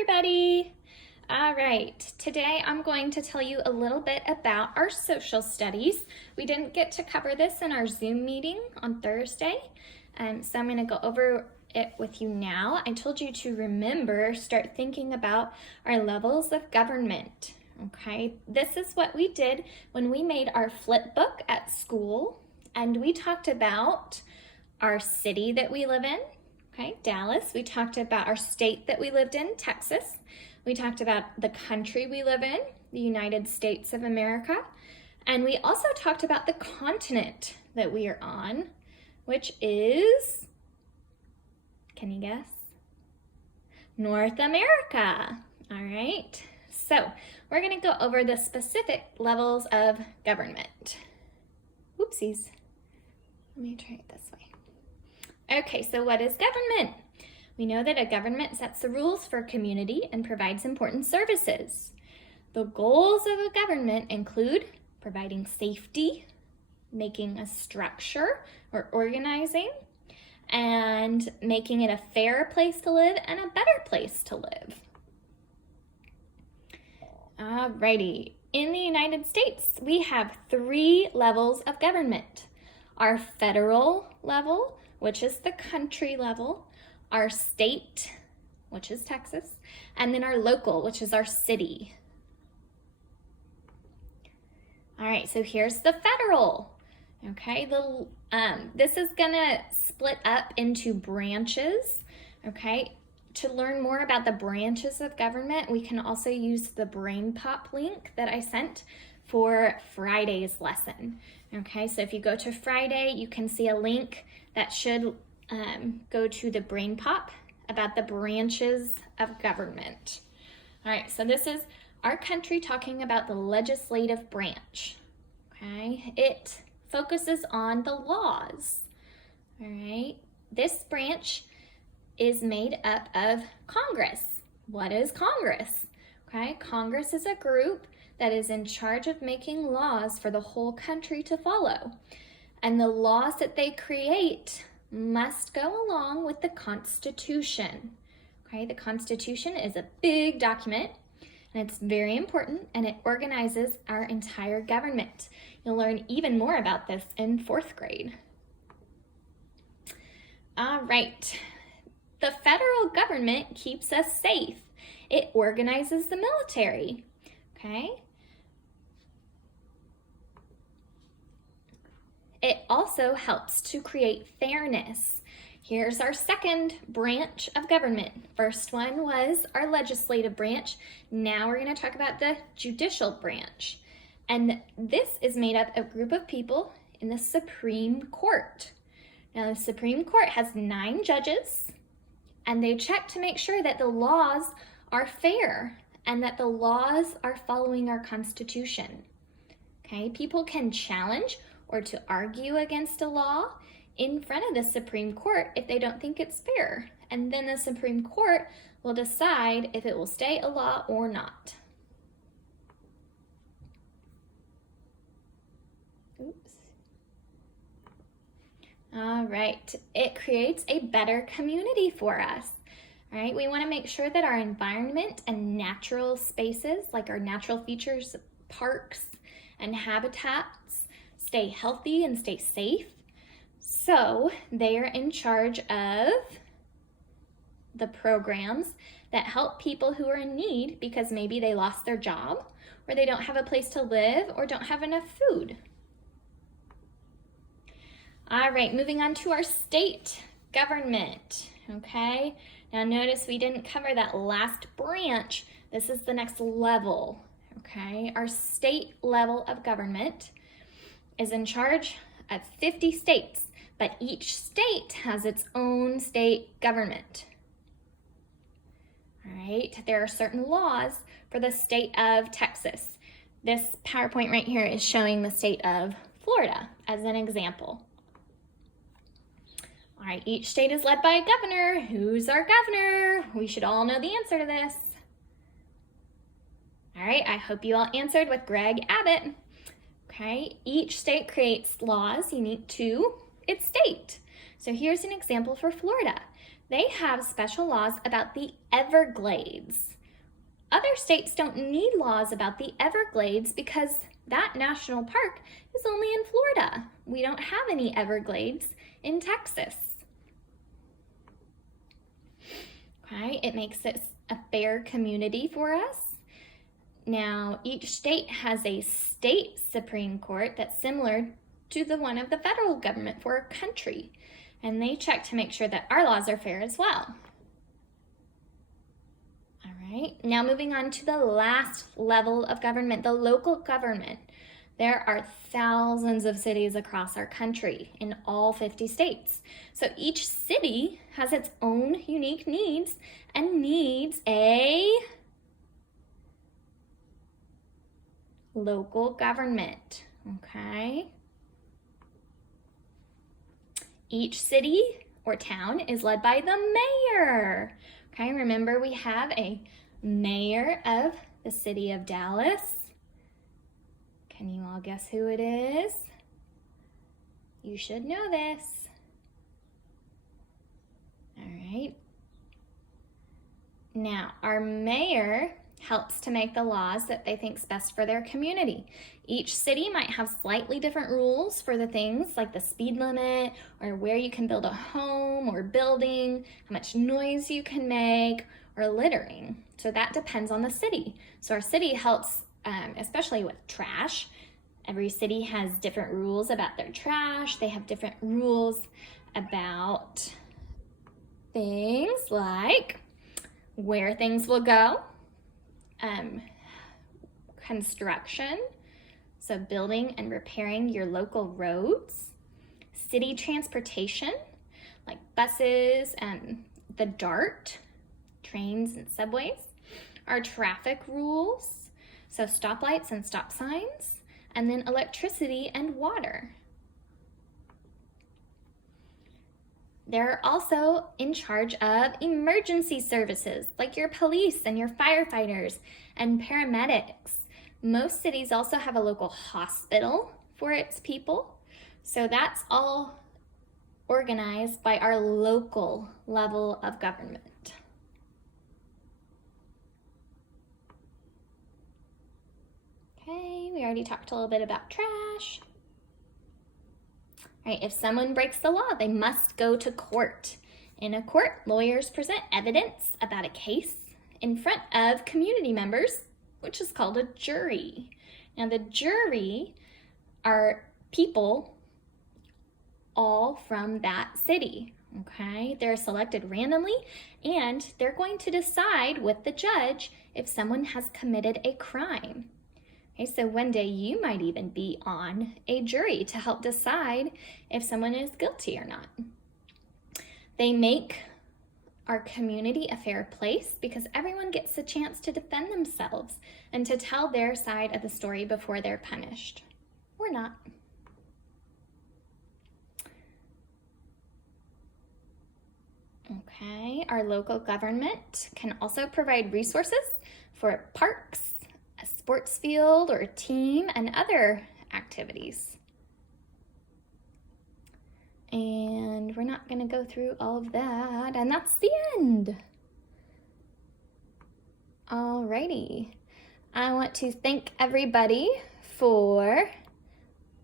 everybody. All right, today I'm going to tell you a little bit about our social studies. We didn't get to cover this in our Zoom meeting on Thursday, so I'm going to go over it with you now. I told you to start thinking about our levels of government. Okay, this is what we did when we made our flip book at school, and we talked about our city that we live in. Okay, Dallas. We talked about our state that we lived in, Texas. We talked about the country we live in, the United States of America. And we also talked about the continent that we are on, which is, can you guess? North America. All right. So we're going to go over the specific levels of government. Oopsies. Let me try it this way. Okay, so what is government? We know that a government sets the rules for a community and provides important services. The goals of a government include providing safety, making a structure or organizing, and making it a fair place to live and a better place to live. Alrighty, in the United States, we have 3 levels of government. Our federal level, which is the country level, our state, which is Texas, and then our local, which is our city. All right, so here's the federal. Okay, this is gonna split up into branches. Okay, to learn more about the branches of government, we can also use the BrainPop link that I sent for Friday's lesson. Okay, so if you go to Friday, you can see a link that should go to the BrainPop about the branches of government. All right, so this is our country talking about the legislative branch. Okay, it focuses on the laws. All right, this branch is made up of Congress. What is Congress? Okay, Congress is a group that is in charge of making laws for the whole country to follow. And the laws that they create must go along with the Constitution. Okay, the Constitution is a big document, and it's very important, and it organizes our entire government. You'll learn even more about this in 4th grade. All right, the federal government keeps us safe. It organizes the military, okay? It also helps to create fairness. Here's our second branch of government. First one was our legislative branch. Now we're going to talk about the judicial branch. And this is made up of a group of people in the Supreme Court. Now the Supreme Court has 9 judges, and they check to make sure that the laws are fair and that the laws are following our Constitution. Okay, people can challenge or to argue against a law in front of the Supreme Court if they don't think it's fair. And then the Supreme Court will decide if it will stay a law or not. Oops. All right, it creates a better community for us. All right, we want to make sure that our environment and natural spaces, like our natural features, parks, and habitats, stay healthy and stay safe. So they are in charge of the programs that help people who are in need because maybe they lost their job, or they don't have a place to live, or don't have enough food. All right, moving on to our state government, okay? Now notice we didn't cover that last branch. This is the next level, okay? Our state level of government is in charge of 50 states, but each state has its own state government. All right, there are certain laws for the state of Texas. This PowerPoint right here is showing the state of Florida as an example. All right, each state is led by a governor. Who's our governor? We should all know the answer to this. All right, I hope you all answered with Greg Abbott. Okay, each state creates laws unique to its state. So here's an example for Florida. They have special laws about the Everglades. Other states don't need laws about the Everglades because that national park is only in Florida. We don't have any Everglades in Texas. Okay, it makes it a fair community for us. Now, each state has a state Supreme Court that's similar to the one of the federal government for a country, and they check to make sure that our laws are fair as well. All right, now moving on to the last level of government, the local government. There are thousands of cities across our country in all 50 states. So each city has its own unique needs and needs a local government, okay? Each city or town is led by the mayor. Okay, remember we have a mayor of the city of Dallas. Can you all guess who it is? You should know this. All right. Now, our mayor helps to make the laws that they think is best for their community. Each city might have slightly different rules for the things like the speed limit or where you can build a home or building, how much noise you can make, or littering. So that depends on the city. So our city helps, especially with trash. Every city has different rules about their trash. They have different rules about things like where things will go, construction, so building and repairing your local roads, city transportation, like buses and the DART, trains and subways, our traffic rules, so stoplights and stop signs, and then electricity and water. They're also in charge of emergency services, like your police and your firefighters and paramedics. Most cities also have a local hospital for its people. So that's all organized by our local level of government. Okay, we already talked a little bit about trash. Right, if someone breaks the law, they must go to court. In a court, lawyers present evidence about a case in front of community members, which is called a jury. Now, the jury are people all from that city, okay? They're selected randomly, and they're going to decide with the judge if someone has committed a crime. Okay, so one day you might even be on a jury to help decide if someone is guilty or not. They make our community a fair place because everyone gets a chance to defend themselves and to tell their side of the story before they're punished, or not. Okay, our local government can also provide resources for parks, a sports field or a team, and other activities. And we're not going to go through all of that, and that's the end. Alrighty. I want to thank everybody for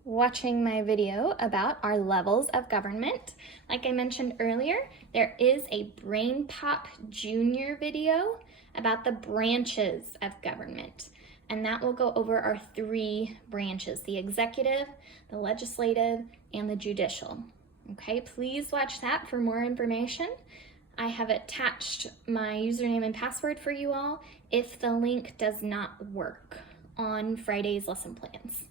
watching my video about our levels of government. Like I mentioned earlier, there is a BrainPop Junior video about the branches of government. And that will go over our 3 branches, the executive, the legislative, and the judicial. Okay, please watch that for more information. I have attached my username and password for you all if the link does not work on Friday's lesson plans.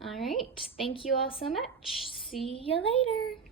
All right, thank you all so much. See you later.